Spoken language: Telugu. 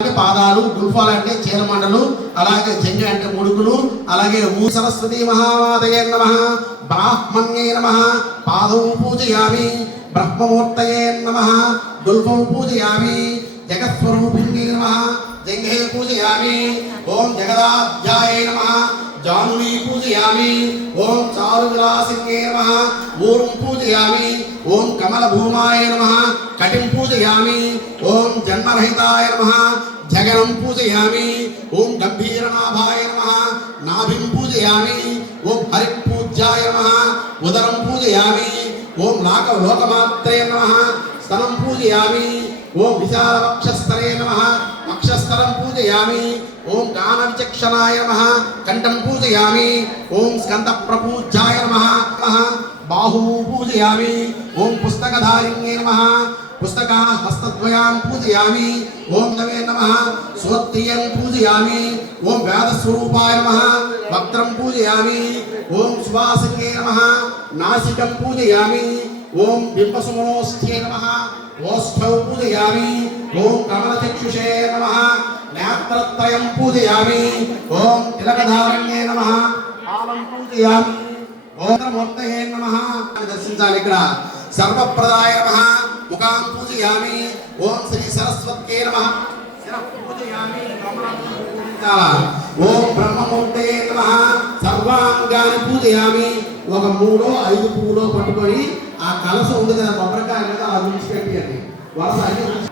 పాదాలు, గుల్ఫాలు అంటే చీరమండలు, అలాగే జంగ అంటే ముడుకులు, అలాగే సరస్వతి మహామాతయే నమః, బ్రాహ్మణ్యే నమః, పాదౌ పూజయామి, బ్రహ్మమూర్తయే నమః, గుల్ఫౌ పూజయామి, జగత్స్వరూపిణ్యే నమః, జంఘే పూజయామి, ఓం జగదాధ్యాయే నమః, జానుని పూజయామి, ఓం చారువిలాసిన్యే నమః, ఊరుం పూజయామి, ఓం కమలభూమాయ నమః, కటిం పూజయామి, ఓం జన్మరహితాయ నమః, జగనం పూజయామి, ఓం గంభీరనాభాయ నమః, నాభిం పూజయామి, ఓం హరిపూజ్యాయ నమః, ఉదరం పూజయామి, ఓం లోకమాత్రే నమః, స్తనం పూజయామి, ఓం విశాలవక్షస్థలే నమః, వక్షస్థలం పూజయామి, ఓం గానవిచక్షణాయ నమః, కంఠం పూజయామి, ఓం స్కందప్రపూజ్యాయ నమః, బాహు పూజయామి, ఓం పుస్తకధారిణ్యే నమః, పుస్తకహస్తద్వయాన్ పూజయామి, ఓం నమే నమః, సోత్తియం పూజయామి, ఓం వేదస్వరూపాయ నమః, వక్త్రం పూజయామి, ఓం సువాసిన్యే నమః, నాసికం పూజయామి, ఓం బింబసుమనోస్థ్యే నమః, ఓష్ఠౌ పూజయామి, ఓం కమలచక్షుషే నమః, నేత్రత్రయం పూజయామి, ఓం తిలకధారణ్యే నమః, పాలం పూజయామి, ఓం మూర్తయే నమః. దర్శించాలి. ఇక్కడ సర్వప్రదాయ నమః, ముఖాం పూజయామి, ఓం శ్రీ సరస్వత్యే నమః, శిరః పూజయామి, ఓం బ్రహ్మమూర్తయే నమః, సర్వాంగాన్ని పూజయామి. ఒక 3-5 పువ్వులో పట్టుకొని ఆ కలసం ఉంది కదా కొబ్బరికాయ మీద అలా విడిచిపెట్టి వరుస అన్ని